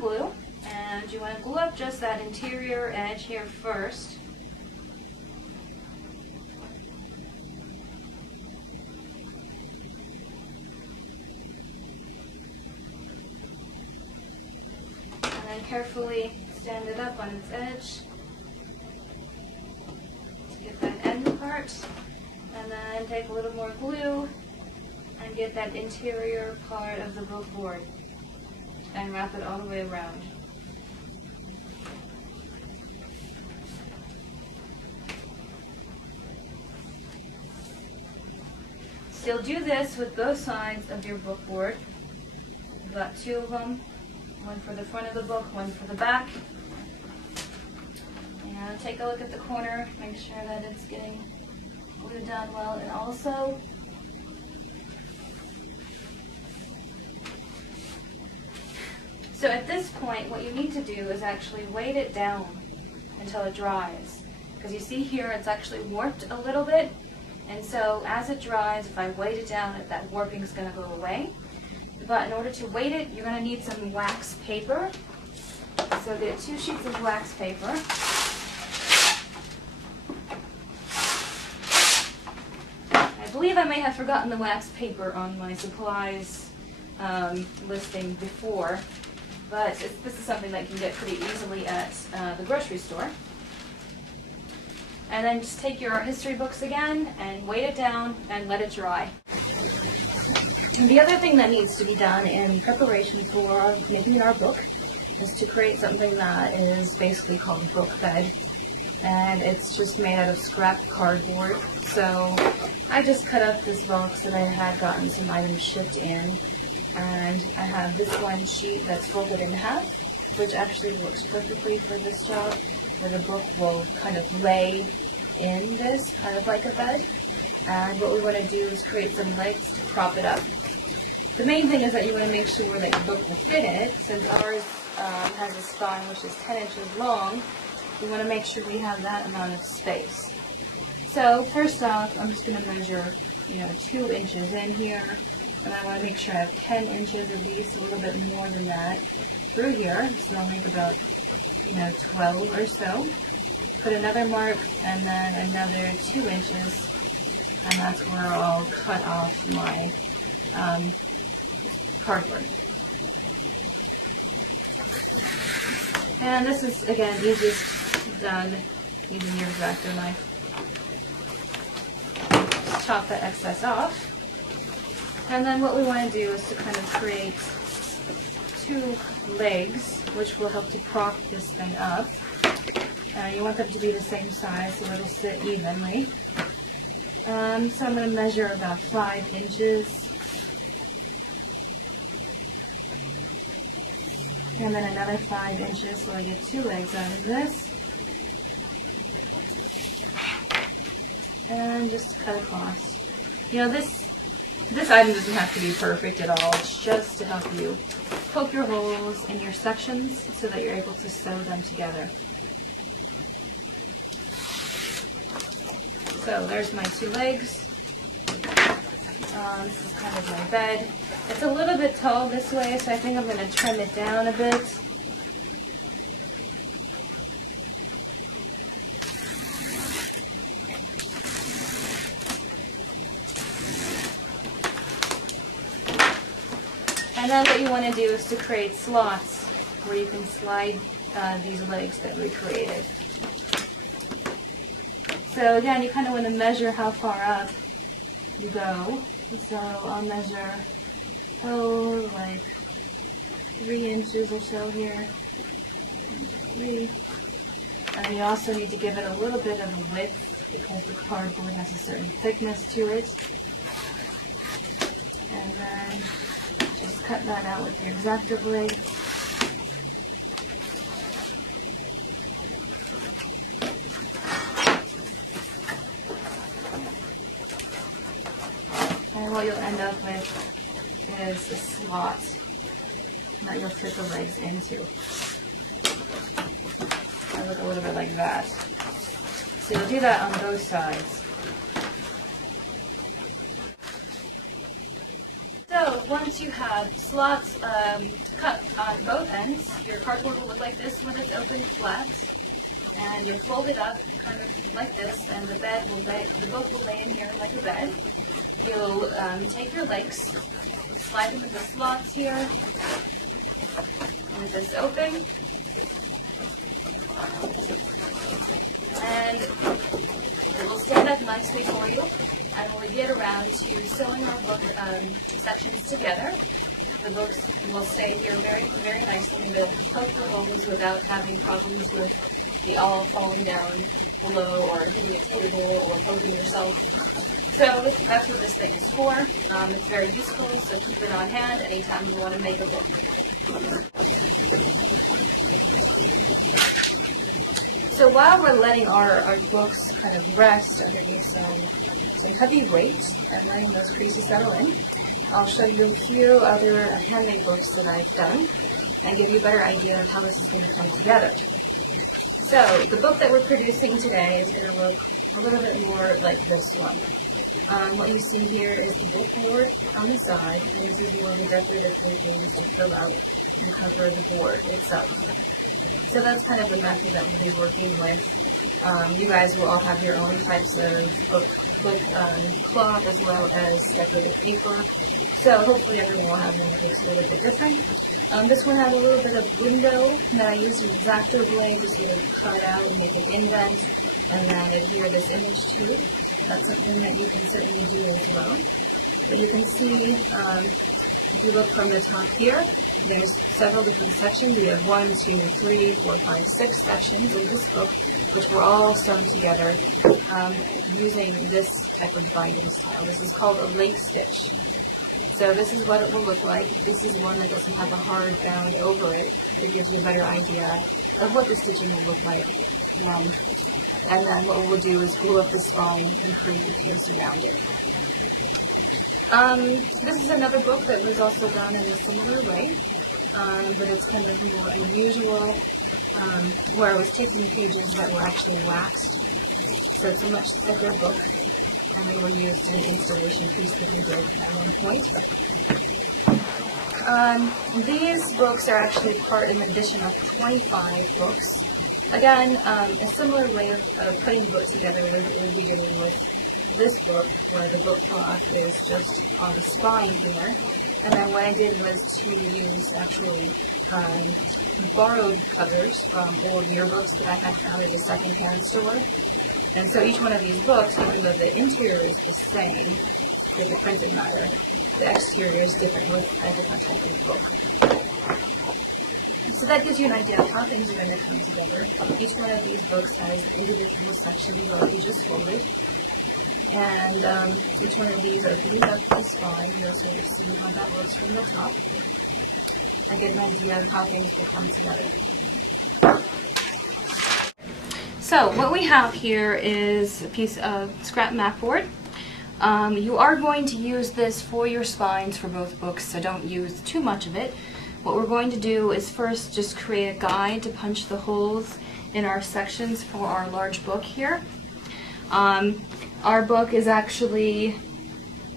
some glue, and you want to glue up just that interior edge here first. And then carefully stand it up on its edge to get that end part, and then take a little more glue and get that interior part of the book board and wrap it all the way around. So you'll do this with both sides of your book board. You've got two of them, one for the front of the book, one for the back. And take a look at the corner, make sure that it's getting glued down well, and also so at this point, what you need to do is actually weight it down until it dries. Because you see here, it's actually warped a little bit. And so as it dries, if I weight it down, that warping is going to go away. But in order to weight it, you're going to need some wax paper. So get 2 sheets of wax paper. I believe I may have forgotten the wax paper on my supplies listing before. But this is something that you can get pretty easily at the grocery store. And then just take your history books again and weight it down and let it dry. And the other thing that needs to be done in preparation for making our book is to create something that is basically called a book bed. And it's just made out of scrap cardboard. So I just cut up this box that I had gotten some items shipped in. And I have this one sheet that's folded in half, which actually works perfectly for this job, where the book will kind of lay in this, kind of like a bed. And what we want to do is create some legs to prop it up. The main thing is that you want to make sure that your book will fit in it. Since ours has a spine which is 10 inches long, we want to make sure we have that amount of space. So first off, I'm just going to measure 2 inches in here. And I want to make sure I have 10 inches of these, a little bit more than that, through here. So I'll make about, 12 or so. Put another mark, and then another 2 inches, and that's where I'll cut off my cardboard. And this is, again, easiest done using your X-Acto knife. Just chop that excess off. And then what we want to do is to kind of create 2 legs, which will help to prop this thing up. You want them to be the same size so it'll sit evenly. So I'm going to measure about 5 inches. And then another 5 inches so I get 2 legs out of this. And just cut across. This item doesn't have to be perfect at all. It's just to help you poke your holes in your sections so that you're able to sew them together. So there's my 2 legs. This is kind of my bed. It's a little bit tall this way, so I think I'm going to trim it down a bit. And then what you want to do is to create slots where you can slide these legs that we created. So again, you kind of want to measure how far up you go. So I'll measure, like 3 inches or so here. 3. And you also need to give it a little bit of a width because the cardboard has a certain thickness to it. And then just cut that out with your X-Acto blade. And what you'll end up with is a slot that you'll fit the legs into. It'll look a little bit like that. So you'll do that on both sides. So So once you have slots cut on both ends, your cardboard will look like this when it's open flat. And you'll fold it up kind of like this, and the book will lay in here like a bed. You'll take your legs, slide them into the slots here, with this open, and it will stand up nicely for you, and we'll get around to sewing our book sections together. The books will stay here very, very nicely, and they'll poke the holes without having problems with the all falling down below or hitting a table or poking yourself. So that's what this thing is for. It's very useful, so keep it on hand anytime you want to make a book. So while we're letting our books kind of rest underneath some heavy weight and letting those creases settle in, I'll show you a few other handmade books that I've done and give you a better idea of how this is going to come together. So the book that we're producing today is going to look a little bit more like this one. What you see here is the bookboard on the side, and this is one of the decorative paintings to fill out the cover of the board itself. So that's kind of the method that we'll be working with. You guys will all have your own types of book cloth as well as decorative paper. So hopefully everyone will have one that looks a little bit different. This one had a little bit of window that I used an X-Acto blade to sort of cut out and make an indent and then adhere this image to it. That's something that you can certainly do as well. But you can see, if you look from the top here, there's several different sections. We have 1, 2, 3, 4, 5, 6 sections in this book, which were all sewn together using this type of binding style. This is called a link stitch. So this is what it will look like. This is one that doesn't have a hard bound over it. It gives you a better idea of what the stitching will look like. And then what we'll do is glue up the spine and create the piece around it. This is another book that was also done in a similar way, but it's kind of more unusual, where I was taking pages that were actually waxed. So it's a much thicker book, and they were used in an installation piece that we did at one point. These books are actually part of an edition of 25 books. Again, a similar way of putting the book together would be doing with this book, where the book cloth is just on the spine here. And then what I did was to use actually borrowed covers from old yearbooks that I had found at a secondhand store. And so each one of these books, even though the interior is the same with the printed matter, the exterior is different with a different type of book. So that gives you an idea of how things are going to come together. Each one of these books has individual sections already just folded. And each one of these are glued up to the spine. You'll sort of see how that looks from the top. And get an idea of how things will come together. So what we have here is a piece of scrap mat board. You are going to use this for your spines for both books, so don't use too much of it. What we're going to do is first just create a guide to punch the holes in our sections for our large book here. Our book is actually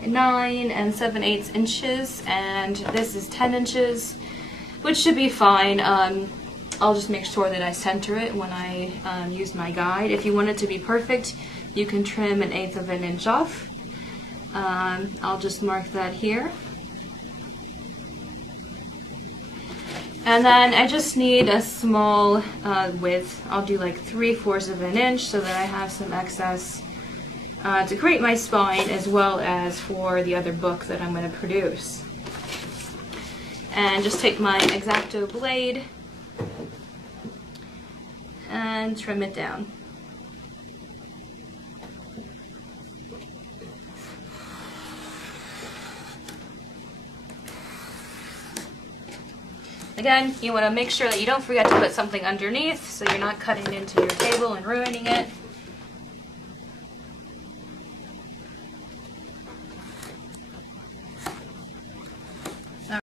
9 7/8 inches, and this is 10 inches, which should be fine. I'll just make sure that I center it when I use my guide. If you want it to be perfect, you can trim 1/8 of an inch off. I'll just mark that here. And then I just need a small width. I'll do like 3/4 of an inch so that I have some excess to create my spine as well as for the other book that I'm going to produce. And just take my X-Acto blade and trim it down. Again, you want to make sure that you don't forget to put something underneath so you're not cutting into your table and ruining it.